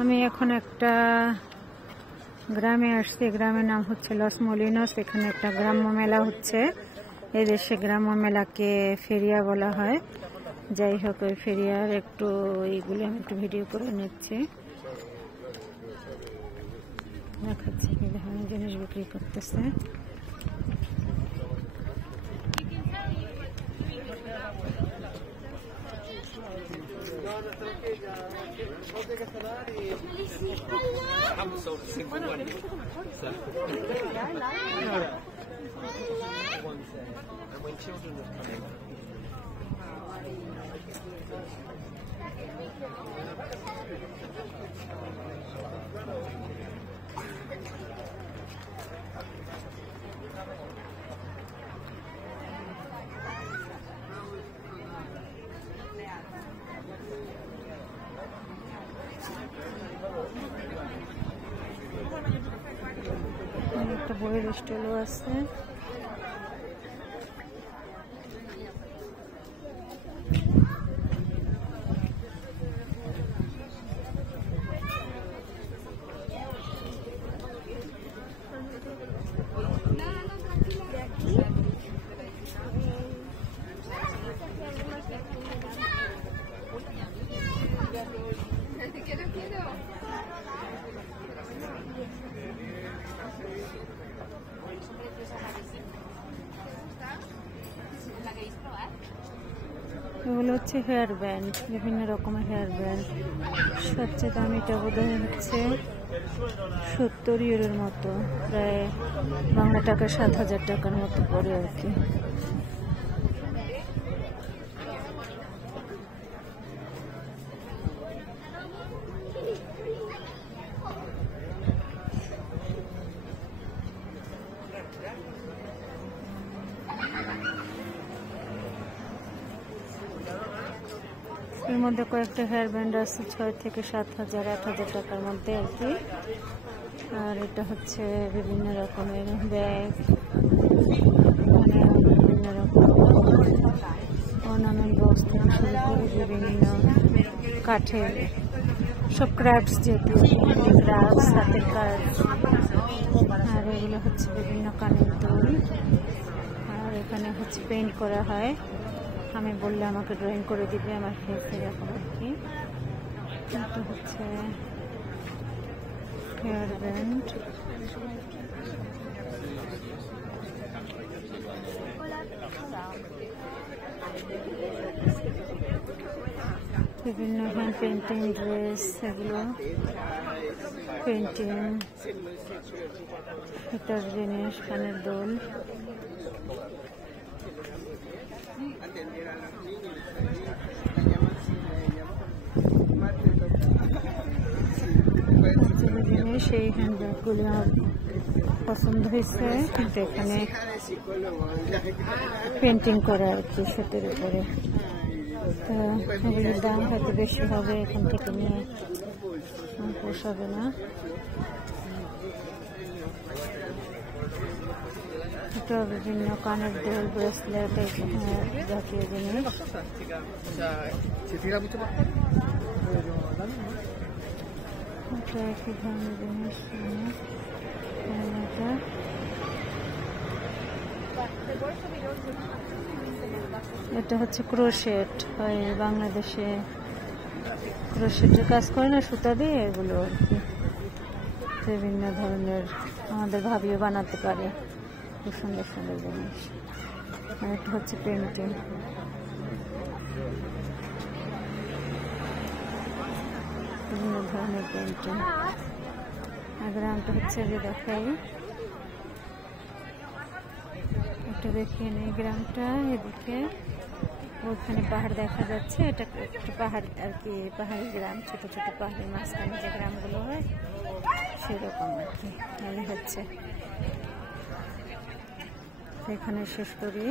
আমি এখন একটা গ্রামে আসছি। গ্রামের নাম হচ্ছে লস মলিনস। এখানে একটা গ্রাম্য মেলা হচ্ছে। এই দেশে গ্রাম্য মেলাকে ফেরিয়া বলা হয়। যাই হোক, ওই ফেরিয়ার একটু এইগুলো আমি একটু ভিডিও করে নিচ্ছি, দেখাচ্ছি কি ধরনের জিনিস বিক্রি করতেছে। একটা বইয়ের স্টলও আছে। এগুলো হচ্ছে হেয়ার ব্যান্ড, বিভিন্ন রকমের হেয়ার ব্যান্ড। সবচেয়ে দামিটা বোধহয় হচ্ছে 70 ইউরোর মতো, প্রায় বাংলা টাকা 7,000 টাকার মতো পড়ে আর কি। এর মধ্যে কয়েকটা হেয়ার ব্যান্ড আছে 6 থেকে 7,000 8,000 টাকার মধ্যে আর কি। আর এটা হচ্ছে বিভিন্ন রকমের ব্যাগ, বিভিন্ন রকম অর্নামেন্ট বক্স থেকে শুরু করে বিভিন্ন কাঠের সব ক্রাফটস জাতীয় ক্রাফটস, হাতের কাজ। আর এগুলো হচ্ছে বিভিন্ন কানের দুল। আর এখানে হচ্ছে পেইন্ট করা হয়। আমি বললে আমাকে ড্রয়িং করে দিবে আমার ফেস এরকম আর কি। এটা হচ্ছে হেয়ার ব্যান্ড। বিভিন্ন হ্যান্ড পেন্টিং ড্রেস, এগুলো পেন্টিং, এটার জিনিস, কানের দোল। সেই হ্যান্ডব্যাগগুলি আমার পছন্দ হয়েছে, কিন্তু এখানে পেন্টিং করা আর কি সুতের উপরে। তো এগুলোর দাম হয়তো বেশি হবে, এখান থেকে নিয়ে পোষাবে না। এটা বিভিন্ন কানের দোল, ব্রেসলেট, জাতীয় জিনিস। এটা একই ধরনের জিনিস। এটা হচ্ছে ক্রোশেট, হয় বাংলাদেশে ক্রোশেটের কাজ করে না সুতা দিয়ে, এগুলো আর কি বিভিন্ন ধরনের আমাদের ভাবিও বানাতে পারে, খুব সুন্দর সুন্দর জিনিস। আর এটা হচ্ছে পেন্টিং, বিভিন্ন ধরনের পেন্টিং। আর গ্রামটা হচ্ছে যে দেখাই, এটা দেখিয়ে নেই গ্রামটা। এদিকে ওখানে পাহাড় দেখা যাচ্ছে, এটা একটু পাহাড় আর কি, পাহাড়ি গ্রাম, ছোট ছোট পাহাড়ের মাঝখানে যে গ্রামগুলো হয় সেরকম আর কি। এই হচ্ছে, এখানে শেষ করি।